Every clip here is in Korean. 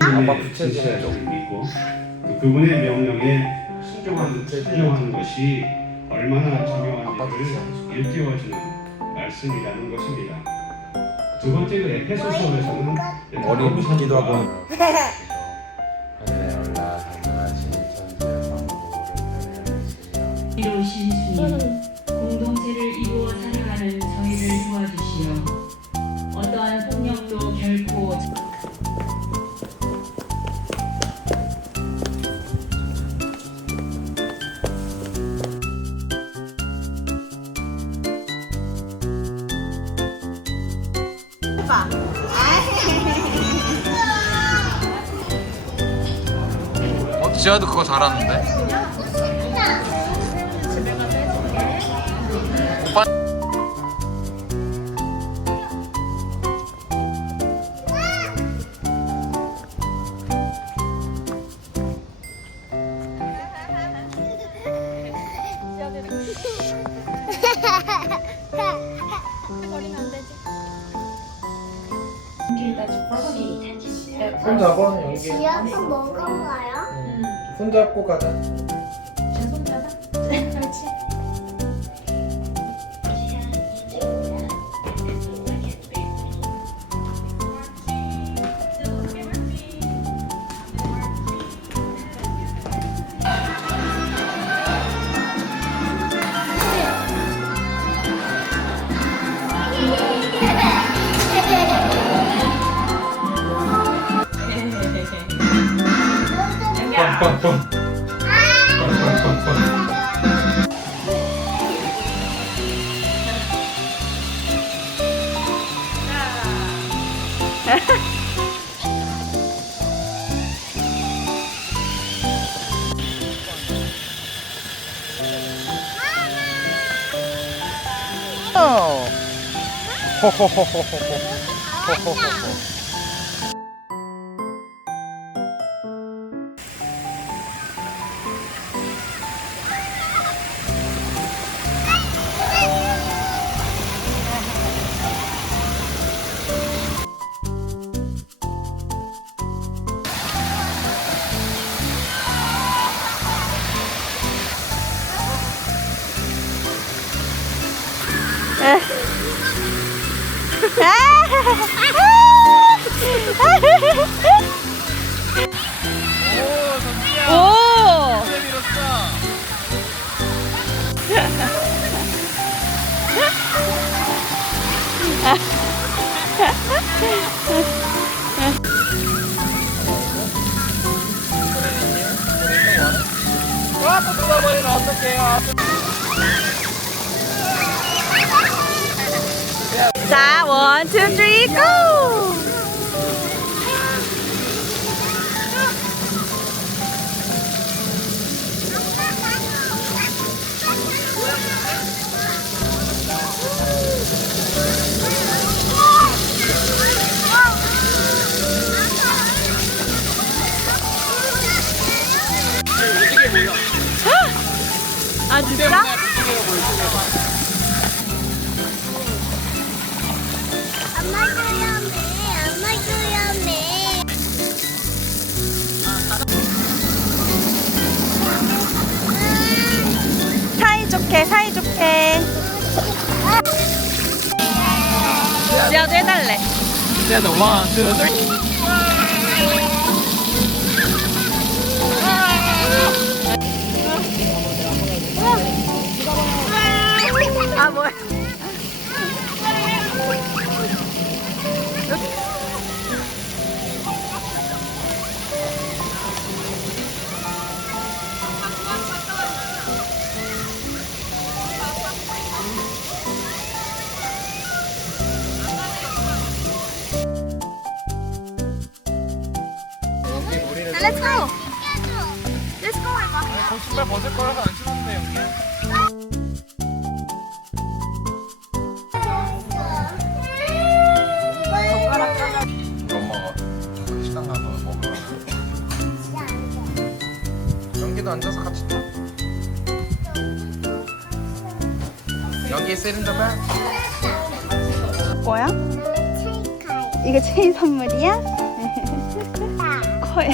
아마 부채질해줘. 있고 그 그분의 명령에 순종하는, 순종하는 것이 얼마나 중요한지를 일깨워주는 말씀이라는 것입니다. 두 번째 그 에페소서에서는 머리 붓기도 하고. 이루신 주님, 어, 지아도 그거 잘하는데? 지하도 먹어봐요. 손 잡고 가자. 빵빵빵. 빵빵빵빵. 오! 자, 원, 투, 쓰리, 아, 진짜? 사이좋게, 사이좋게. 지아도 해달래. 지아도 원, 투, 쓰리 아, 뭐야. Let's go. Let's go. 어, 신발 벗을 거라서 안 신었는데 여기 sit in the back. 뭐야? 이거 체인 선물이야? 코야.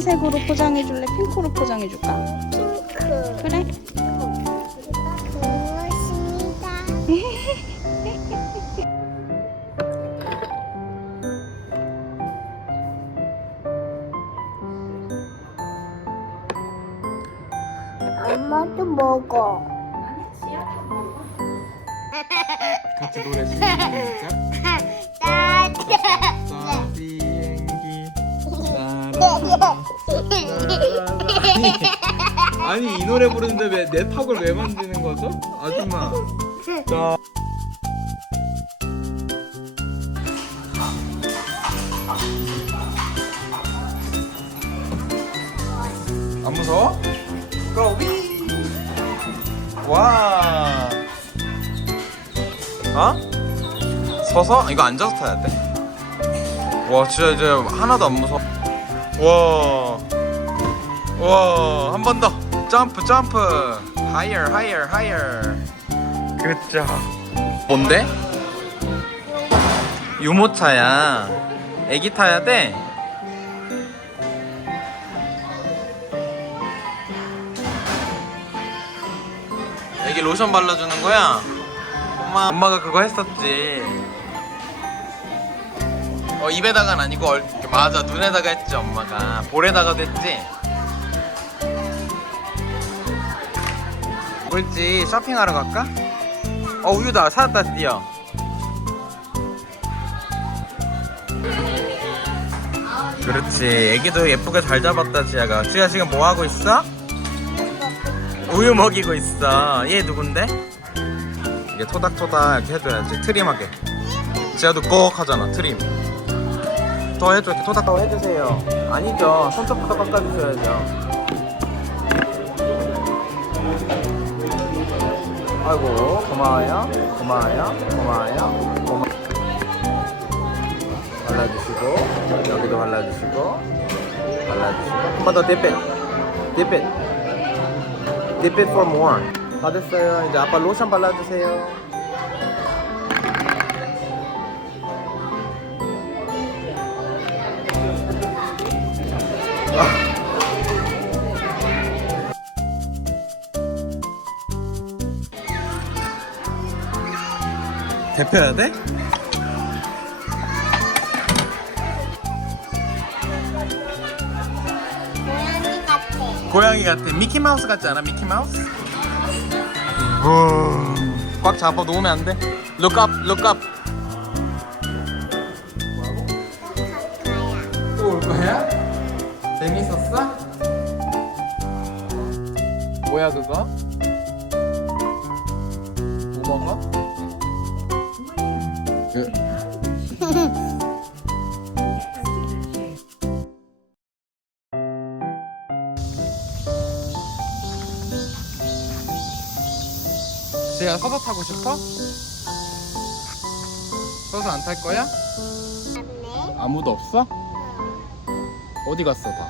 색으로 포장해줄래? 핑크로 포장해줄까? 핑크. 그래? 같이 노래 시작. 나 자, 비행기. 따라. 아니 이 노래 부르는데 왜내 턱을 왜 만지는 거죠? 아줌마. 자. 안 무서워? 서서? 이거 앉아서 타야 돼. 와 진짜 이제 하나도 안 무서워. 와. 와, 한 번 더. 점프, 점프. higher, higher, higher. 그쵸. 뭔데? 유모차야. 애기 타야 돼. 애기 로션 발라주는 거야? 엄마, 엄마가 그거 했었지. 어, 입에다가는 아니고, 얼- 맞아, 눈에다가 했지, 엄마가. 볼에다가도 했지. 뭘지 쇼핑하러 갈까? 어 우유다 찾았다 드디어 그렇지 애기도 예쁘게 잘 잡았다 지아가 지아 지금 뭐 하고 있어? 우유 먹이고 있어 얘 누군데? 이게 토닥토닥 이렇게 해줘야지 트림하게 지아도 꼭 하잖아 트림 더 해줘 이렇게 토닥토닥 해주세요. 아니죠. 손톱부터 깎아주셔야죠. 아이고 고마워요. 고마워요. 고마워요. 고마 발라주시고 여기도 발라주시고 발라주시고. 한 번 더 dip it. dip it. dip it for more. 다 됐어요. 이제 아빠 로션 발라주세요 대표해야 돼? 고양이 같아. 고양이 같아. 미키 마우스 같지 않아? 미키 마우스? 꽉 잡아 놓으면 안 돼. Look up, look up. 또 올 거야? 재밌었어? 뭐야 그거? 뭐 먹어? 그... 지혜야 서서 타고 싶어? 서서 안 탈 거야? 안네. 아무도 없어? 어디 갔어 다?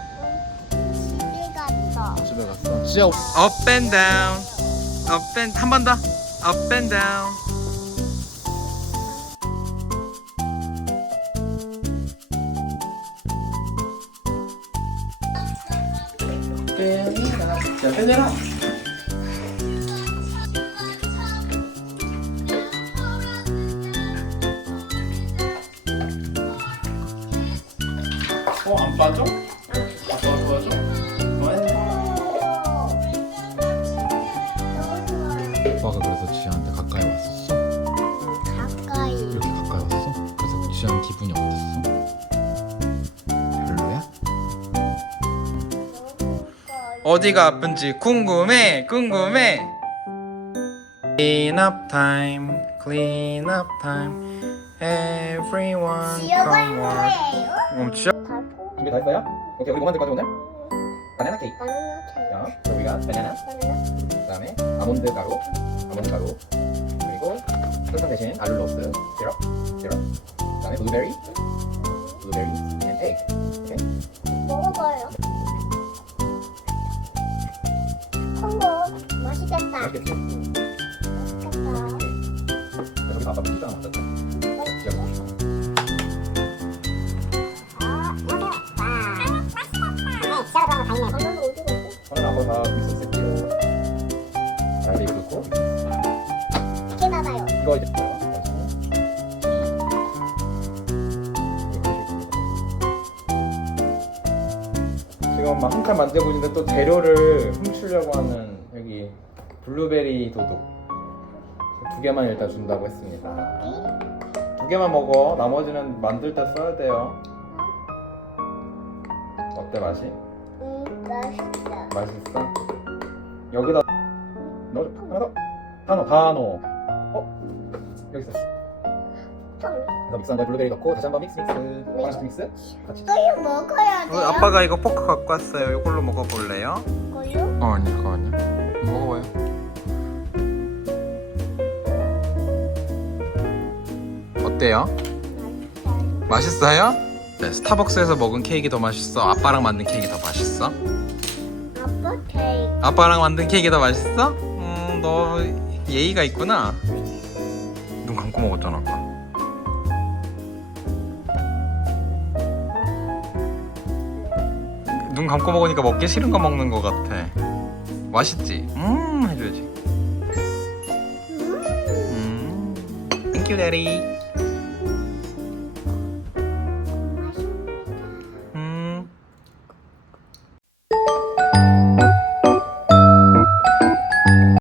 집에 갔어. 집에 갔어. 지하 up and down, up and 한 번 더, up and down. 자, 팬이라. 어, 안 빠져? 아빠 도와줘? 오빠가 그래서 어디가 아픈지 궁금해, 궁금해. Clean up time, clean up time. Everyone come on. 지아 달고 준비 다 했어요? 오케이 우리 뭐 만들 거죠 오늘? 바나나 케이크 바나나 케이크. 자, 우리가 바나나 바나나. 그 다음에 아몬드 가루 아몬드 가루 그리고 설탕 대신 알룰로스 시럽 시럽 그 다음에 블루베리 블루베리 and egg 오케이 먹어봐요. 이거 이제 뭐예요? 지금 막 한 칸 만들고 있는데 또 재료를 훔치려고 하는 여기 블루베리 도둑 두 개만 일단 준다고 했습니다. 두 개만 먹어. 나머지는 만들 때 써야 돼요. 어때 맛이? 음, 맛있어. 맛있어? 여기다 넣어줘. 하나 더. 다 넣어. 다 넣어. 어? 여기 있어. 그래서 믹스한 거에 블루베리 넣고 다시 한번 믹스 믹스. 파란색 믹스. 같이. 이거 먹어야 돼요? 아빠가 이거 포크 갖고 왔어요. 이걸로 먹어볼래요? 이거요? 어 아니 그거 아니야. 먹어봐요. 어때요? 맛있어요. 맛있어요? 네, 스타벅스에서 먹은 케이크 더 맛있어. 아빠랑 만든 케이크 더 맛있어? 아빠 케이크. 아빠랑 만든 케이크 더 맛있어? 음, 너 예의가 있구나. 먹었잖아. 아까. 눈 감고 먹으니까 먹기 싫은 거 먹는 거 같아. 맛있지? 음 해줘야지. 음. 땡큐 데리.